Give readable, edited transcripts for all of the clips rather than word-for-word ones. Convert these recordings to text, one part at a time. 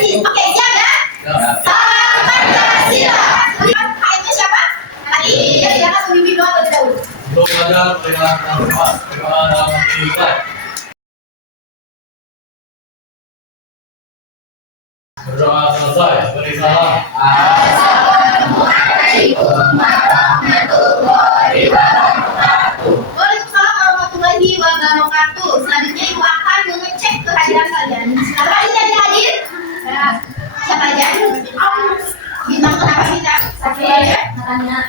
Oke, siap ya? Salam Pancasila. KM-nya siapa? Tadi ya, silakan memimpin doa terlebih dahulu. Berdoa selesai, beri salam. Assalamualaikum warahmatullahi wabarakatuh. Waalaikumsalam warahmatullahi wabarakatuh. Selanjutnya Ibu akan mengecek kehadiran kalian. Siapa aja yang hadir? Siapa aja? Bintang kenapa bintang? Sakit ya? Natanya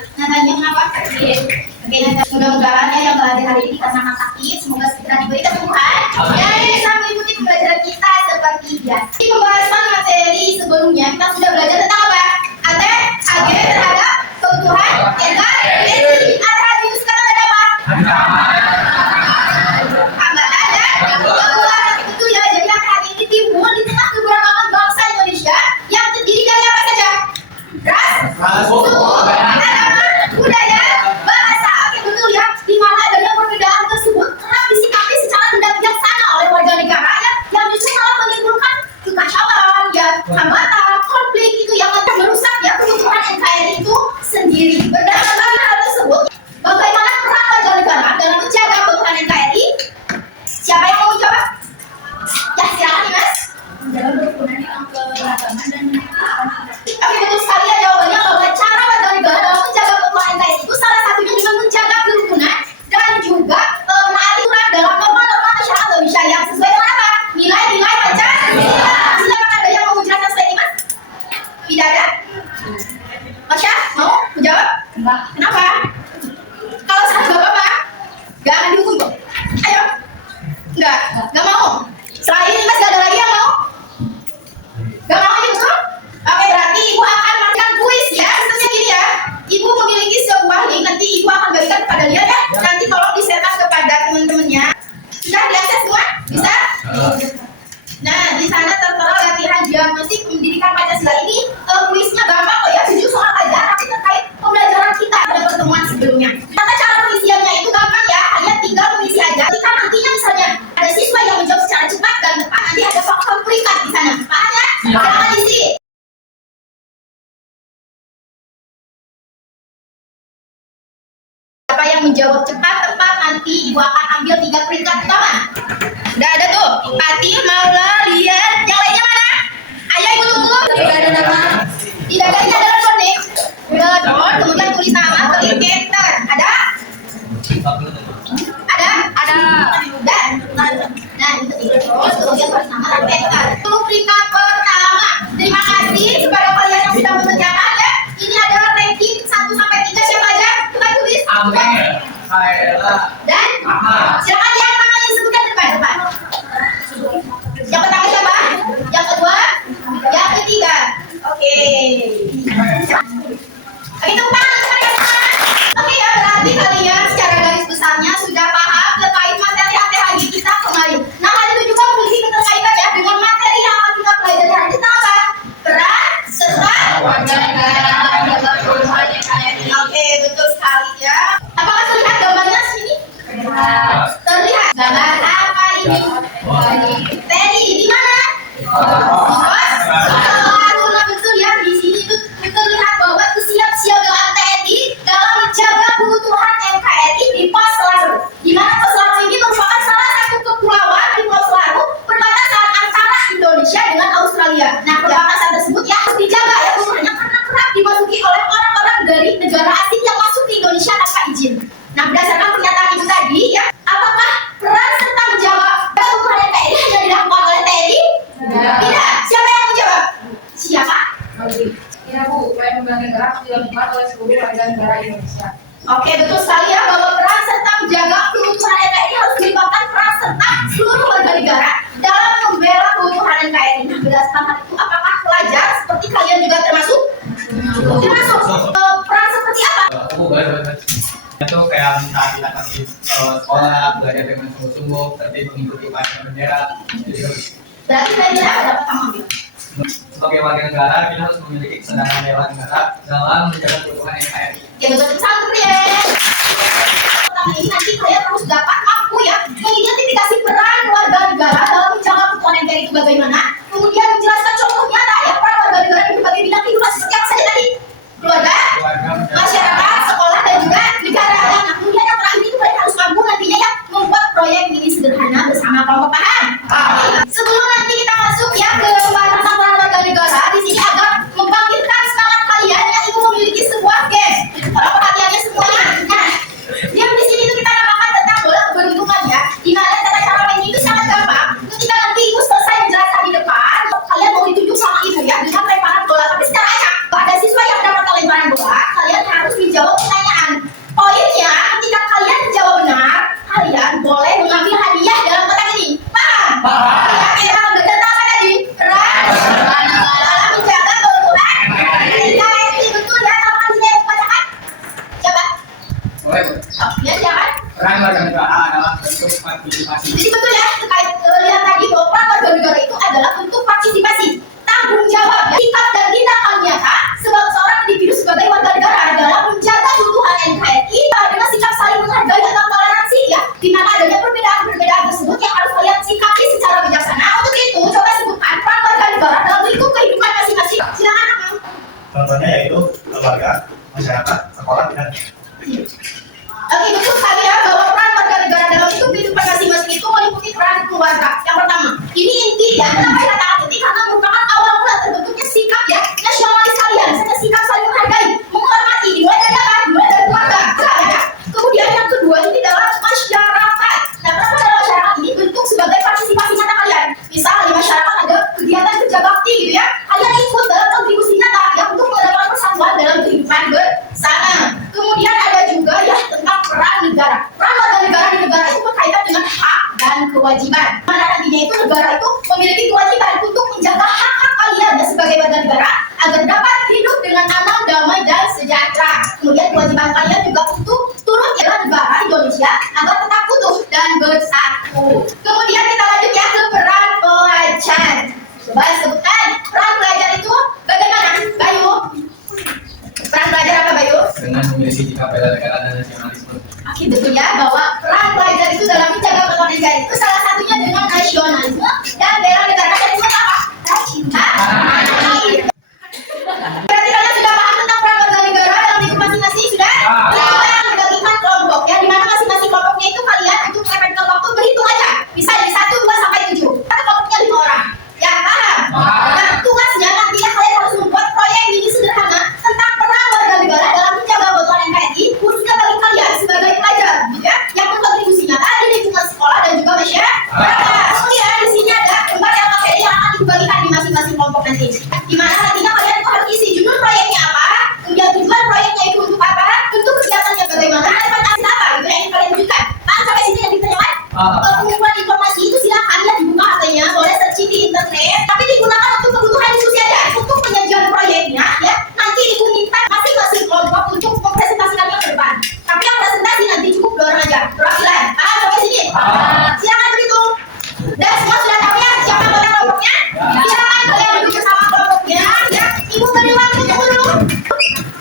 kenapa? Sakit. Oke, mudah-mudahan ya yang berada hari ini karena sakit, semoga segera diberi kesembuhan. Dan bisa mengikuti pembelajaran kita seperti biasa. Di pembahasan materi sebelumnya kita sudah belajar tentang apa? AG terhadap keutuhan NKRI. Ada itu sekarang ada apa? Hambatan dan kekuatan itu ya. Jadi AG ini timbul di tengah keberagaman bangsa Indonesia yang terdiri dari apa saja? Ras, suku, agama, budaya, bahasa. Oke, betul ya. Di mana adanya perbedaan tersebut kerap disikapi secara tidak bijaksana oleh warga negara ya, yang justru malah menimbulkan kekacauan ya, hambatan, konflik itu yang akan merusak ya keutuhan NKRI itu sendiri. Berdasarkan hal tersebut, bagaimana peran warga negara dalam menjaga keutuhan NKRI? Siapa yang mau menjawab? Ya, silakan nih, Mas. Dalam kerukunan yang keberagaman dan oke, betul sekali ya jawabannya, bahwa cara warga negara dalam menjaga keutuhan NKRI itu salah satunya dengan menjaga kerukunan dan juga menaati aturan dalam norma-norma masyarakat Indonesia yang sesuai dengan apa? Nilai-nilai Pancasila. Silakan, ada yang mau menjelaskan selain ini, Mas? Tidak ada? Masya, mau menjawab? Enggak. Kenapa? Kalau salah gak apa-apa, gak akan dihukum kok. Ayo. Enggak mau. Selain ini Mas, gak ada lagi yang mau? Gak mau ini betul? Oke, berarti Ibu akan melakukan kuis ya. Sistemnya gini ya. Ibu memiliki sebuah link, nanti Ibu akan bagikan kepada dia ya. Nanti tolong di-share kepada teman-temannya. Sudah diakses semua? Bisa? Nah, di sana tertera latihan diagnostik pendidikan Pancasila ini. Kuisnya gampang kok ya, 7 soal aja, tapi terkait pembelajaran kita pada pertemuan sebelumnya. Karena cara pengisiannya itu gampang ya, hanya tinggal mengisi aja. Jika nantinya misalnya ada siswa yang menjawab secara cepat dan tepat, nanti ada faktor peringkat di sana. Paham ya? Silakan isi. Siapa yang menjawab cepat tepat, nanti Ibu akan ambil 3 peringkat utama. Udah ada tuh, Pati, Maula, lihat. Yang lainnya mana? Ayo Ibu tunggu. Tidak ada nama. Tidak ada, ini adalah coding. Betul, kemudian tulis nama, klik enter. Ada? Ada. Dan nah itu terus kemudian tulis nama dan enter. Itu peringkat pertama. Terima kasih kepada kalian yang sudah mengerjakan ya. Ini adalah ranking 1 sampai 3, siapa aja? Coba tulis. Dan silakan yang namanya disebutkan depan. Yang pertama siapa? Yang kedua? Yang ketiga. Oke. Tepuk tangan. Oke ya, berarti kalian secara garis besarnya sudah paham terkait materi ATHG kita kemarin. Nah, hal itu juga memiliki keterkaitan ya dengan materi yang akan kita pelajari hari ini tentang apa? Peran serta warga negara dalam keutuhan NKRI. Oke, betul sekali ya. Apakah terlihat gambarnya sini? Terlihat. Gambar apa ini? TNI di mana? Betul ya, di sini itu terlihat bahwa kesiapsiagaan TNI dalam menjaga keutuhan NKRI di Pos Selarung. Di mana Pos Selarung ini merupakan salah satu kepulauan di Pulau Selarung perbatasan antara Indonesia dengan Australia. Nah, perbatasan tersebut ya harus dijaga ya keutuhannya karena kerap dimasuki oleh orang-orang dari negara asing yang masuk ke Indonesia tanpa izin. Nah, berdasarkan pernyataan itu tadi ya, apakah peran serta menjaga keutuhan NKRI hanya dilakukan oleh TNI? Tidak. Siapa yang menjawab? Siapa? Ya Bu, upaya pembelajaran negara dilakukan oleh seluruh warga negara Indonesia. Oke, betul sekali ya, bahwa peran serta menjaga keutuhan NKRI harus melibatkan peran serta seluruh warga negara dalam membela keutuhan NKRI. Nah, berdasarkan hal itu, apakah pelajar seperti kalian juga termasuk? Peran seperti apa? Itu kayak minta kita kasih sekolah, belajar dengan sungguh-sungguh, tertib mengikuti upacara bendera. Berarti kalian dapat paham. Sebagai warga negara, kita harus memiliki kesadaran bela negara dalam menjaga keutuhan NKRI. Ya betul sekali ya. Pertama ini nanti kalian harus dapat mampu ya mengidentifikasi peran warga negara dalam menjaga keutuhan NKRI itu bagaimana, kemudian menjelaskan contoh nyata masyarakat, sekolah, dan Oke, betul sekali ya bahwa peran warga negara dalam hidup kehidupan masing-masing itu meliputi peran keluarga. Yang pertama, ini inti ya, kenapa saya katakan inti? Karena merupakan awal mula terbentuknya sikap ya nasionalis kalian, misalnya sikap saling menghargai, menghormati, dimulai dari apa? Dimulai dari keluarga, ya. Kemudian yang kedua ini adalah masyarakat. Nah, kenapa dalam masyarakat ini bentuk sebagai partisipasi nyata kalian? Misal di masyarakat ada kegiatan kerja bakti gitu ya, kalian ikut dalam kontribusi nyata ya untuk mendapatkan persatuan dalam kehidupan bersama. Kemudian ada juga ya tentang peran negara. Peran warga negara di negara itu berkaitan dengan hak dan kewajiban. Mana nantinya itu negara itu memiliki kewajiban untuk menjaga hak-hak kalian ya, sebagai warga negara agar dapat hidup dengan aman, damai dan sejahtera. Kemudian kewajiban kalian juga untuk turut ya negara Indonesia agar tetap utuh dan bersatu. Kemudian kita lanjut ya ke peran pelajar. Coba sebutkan peran pelajar itu bagaimana, Bayu? Peran pelajar apa, Bayu? dengan memiliki sikap bela negara dan nasionalisme. Oke, betul ya bahwa peran pelajar itu dalam menjaga persatuan negara itu salah satunya dengan nasionalisme dan bela negara. Nasionalisme apa? Cinta. Berarti kalian sudah paham tentang peran warga negara dalam hidup masing-masing, sudah? Kita akan membagikan kelompok ya, di mana masing-masing kelompoknya itu kalian untuk menghabiskan waktu berhitung aja. Bisa dari 1, 2 sampai 7. Karena kelompoknya 5 orang. Ya, paham? Nah, tugasnya nantinya kalian harus membuat proyek mini sederhana tentang peran warga negara dalam menjaga keutuhan NKRI, khususnya bagi kalian sebagai pelajar, gitu ya, yang berkontribusi nyata di lingkungan sekolah dan juga masyarakat. Kemudian di sini ada gambar yang materi yang akan dibagikan di masing-masing kelompok nanti. Di mana nantinya kalian itu harus isi judul proyeknya apa, kemudian tujuan proyeknya itu untuk apa, untuk kegiatannya bagaimana, dan fantasi apa, gitu ya, yang kalian wujudkan. Paham sampai sini yang ditanyakan? Pengumpulan informasi itu silakan ya dibuka HP-nya, boleh searching di internet, tapi digunakan untuk kebutuhan diskusi aja, untuk penyajian proyeknya ya. Nanti ibu minta masing-masing kelompok untuk mempresentasikannya ke depan. Tapi yang presentasi nanti cukup 2 orang aja, perwakilan. Paham sampai sini? Silakan berhitung. Dan semua sudah tahu ya siapa anggota kelompoknya? Silakan kalian duduk bersama kelompoknya ya. Ibu beri waktu dulu.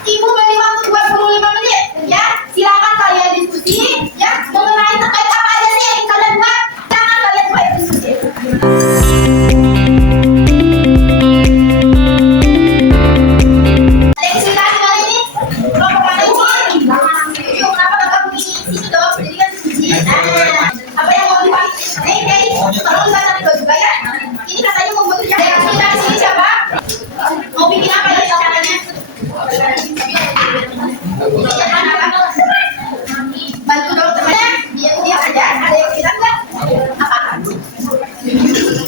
Ibu beri waktu 25 menit ya. Silakan kalian diskusi ya mengenai terkait apa aja sih yang kalian buat. Jangan kalian buat diskusi. Ada yang kesulitan kali ini? Kelompok mana ini? Yuk, kenapa kakak begini? Sini dong, jadi kan diskusi. Apa yang mau dibahas? Tolong dibaca juga ya. Ini katanya mau buat kerja. Yang kesulitan di sini siapa? Mau bikin apa ini caranya? Bantu dong temannya, dia aja. Ada yang bilang nggak? Apa?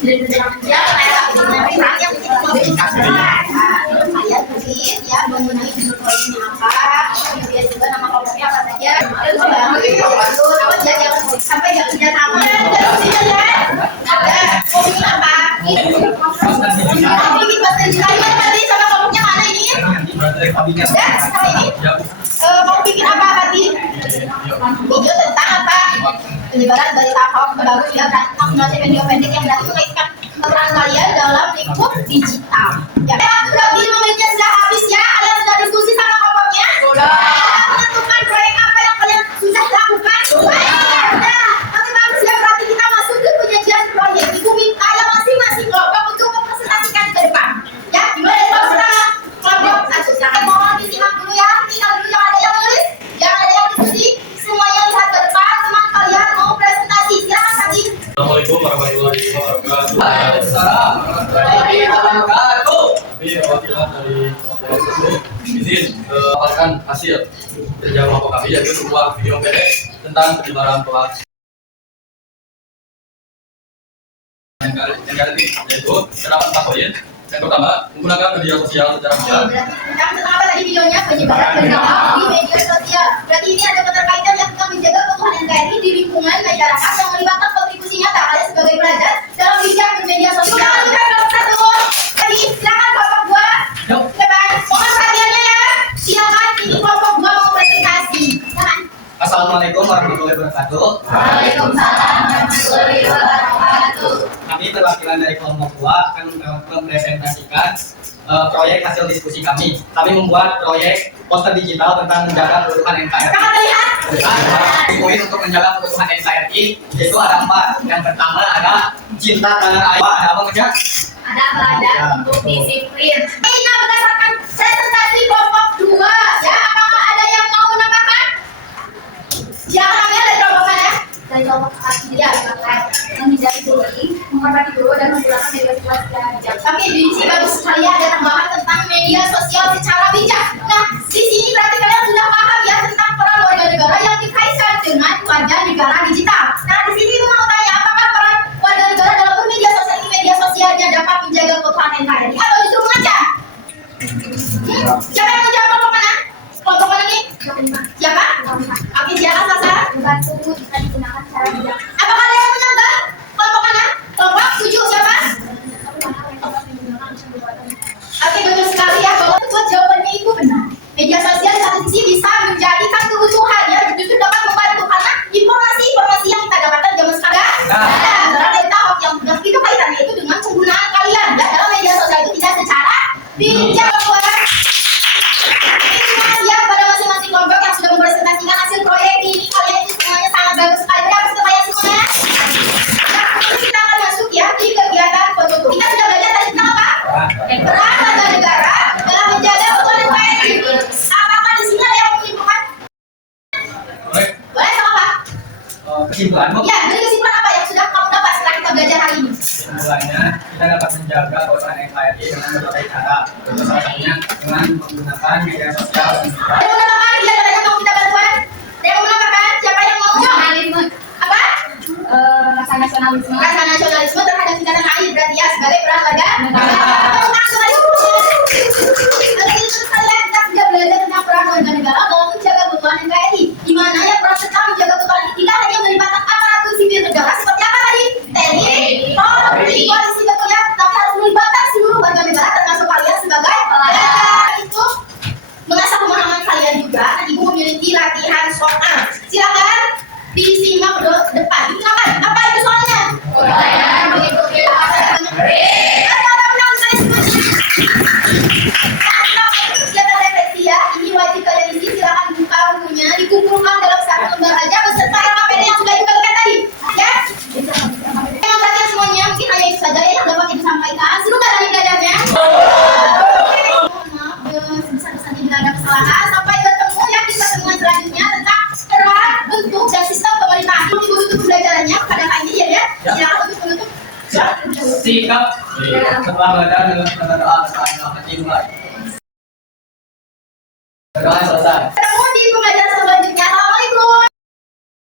Ya, kayak peran yang mungkin saya tulis ya mengenai judul proyeknya apa, kemudian juga nama kelompoknya apa saja. Lalu jangan sampai jangan aman. Ada mau bikin apa? Bikin bahasa Indonesia tadi sama kelompoknya mana ini? Ya, sama ini. Mau bikin apa tadi? Video tentang apa? Penyebaran berita hoax bagus ya, berarti video pendek yang berarti mengaitkan peran kalian dalam lingkup digital. Ya, sudah 5 menitnya sudah habis ya. Kalian sudah diskusi sama kelompoknya? Sudah. Menentukan proyek apa yang kalian sudah lakukan? Sudah. Oke, bagus ya. Berarti kita masuk ke penyajian proyek. Ibu minta ya masing-masing kelompok untuk mempresentasikan ke depan. Ya, dimulai dari kelompok 1. Silakan mohon disimak dulu ya. Tinggal dulu, jangan ada yang nulis, jangan ada yang diskusi. Semuanya lihat ke depan. Teman kalian mau presentasi. Silakan tadi. Assalamualaikum warahmatullahi wabarakatuh. Waalaikumsalam warahmatullahi wabarakatuh. Kami perwakilan dari kelompok tersebut izin melaporkan hasil kerja kelompok kami, yaitu sebuah video pendek tentang penyebaran hoax NKRI, yaitu terdapat 4 poin. Yang pertama, menggunakan media sosial secara massal. Tentang apa tadi videonya? Penyebaran berita di media sosial. Berarti ini ada keterkaitan yang tentang menjaga keutuhan NKRI di lingkungan masyarakat yang melibatkan kontribusi nyata kalian sebagai pelajar dalam bidang bermedia sosial. Sudah kelompok 1. Jadi silakan kelompok 2. Depan, mohon perhatiannya ya. Silakan ini kelompok 2 mau presentasi. Silakan. Assalamualaikum warahmatullahi wabarakatuh. Waalaikumsalam warahmatullahi wabarakatuh. Kami perwakilan dari kelompok 2 akan mempresentasikan proyek hasil diskusi kami. Kami membuat proyek poster digital tentang menjaga keutuhan NKRI. Kakak lihat. Poin untuk menjaga keutuhan NKRI yaitu ada 4. Yang pertama ada cinta tanah air. Ada apa kerja? Ada pelajar untuk disiplin. Ini berdasarkan presentasi kelompok 2 ya. Apakah pelajari atau disuruh mengajar? Siapa yang mau jawab kelompok mana? Kelompok mana nih? Siapa? Oke, silakan Sasa. Membantu bisa digunakan cara bijak. Apakah ada yang menambah? Kelompok mana? Kelompok 7 siapa? Oke, betul sekali ya bahwa buat jawabannya itu benar. Media sosial di satu sisi bisa menjadikan kebutuhan ya, justru dapat membantu karena informasi yang kita dapatkan zaman sekarang adalah data yang itu kaitannya itu dengan penggunaan kalian ya dalam media sosial itu tidak secara bijak. Terima kasih ya pada masing-masing kelompok yang sudah mempresentasikan hasil proyek ini. Kalian itu semuanya sangat bagus sekali. Beri tepuk tangan semuanya. Nah, kita akan masuk ya di kegiatan foto. Kita sudah belajar tadi tentang apa? Peran lembaga negara dalam menjaga keutuhan NKRI. Apakah di sini ada yang menyimpulkan? Boleh sama Pak? Kesimpulan, Ya, dari kesimpulan apa yang sudah kamu dapat setelah kita belajar hari ini? kesimpulannya kita dapat menjaga keutuhan NKRI dengan berbagai cara. Salah satunya dengan menggunakan media sosial dan juga Ada yang menambahkan? Bila ada yang mau kita bantuan? Ada yang mau menambahkan? Siapa yang mau? Nasionalisme. Apa? Rasa nasionalisme. Rasa nasionalisme terhadap tingkatan air berarti ya sebagai peran warga negara. Oke, itu kalian kita sudah belajar tentang peran warga negara dalam menjaga keutuhan NKRI. Di mana ya peran serta menjaga keutuhan ini tidak hanya melibatkan aparatur sipil negara seperti apa tadi? TNI, Polri, polisi betul ya, tapi harus melibatkan seluruh warga negara termasuk kalian sebagai warga itu mengasah pemahaman kalian juga. Dan ibu memiliki latihan soal. Silakan disimak ke depan. Silakan. Apa itu soalnya? Kegiatan refleksi ya, ini wajib kalian isi. Silakan buka bukunya, dikumpulkan dalam satu lembar aja beserta RKPD yang sudah dibagikan tadi. Ya. Yang perhatian semuanya, mungkin hanya itu saja ya yang dapat ibu sampaikan. Seru nggak tadi belajarnya? Maaf, sebesar-besarnya bila ada kesalahan. Sampai bertemu ya di pertemuan selanjutnya tentang peran, bentuk, dan sistem pemerintahan. Ibu tutup pembelajarannya kepada Kak Indi ya. Silakan untuk menutup. sikap setelah belajar dengan doa dan doa dimulai. Doa selesai.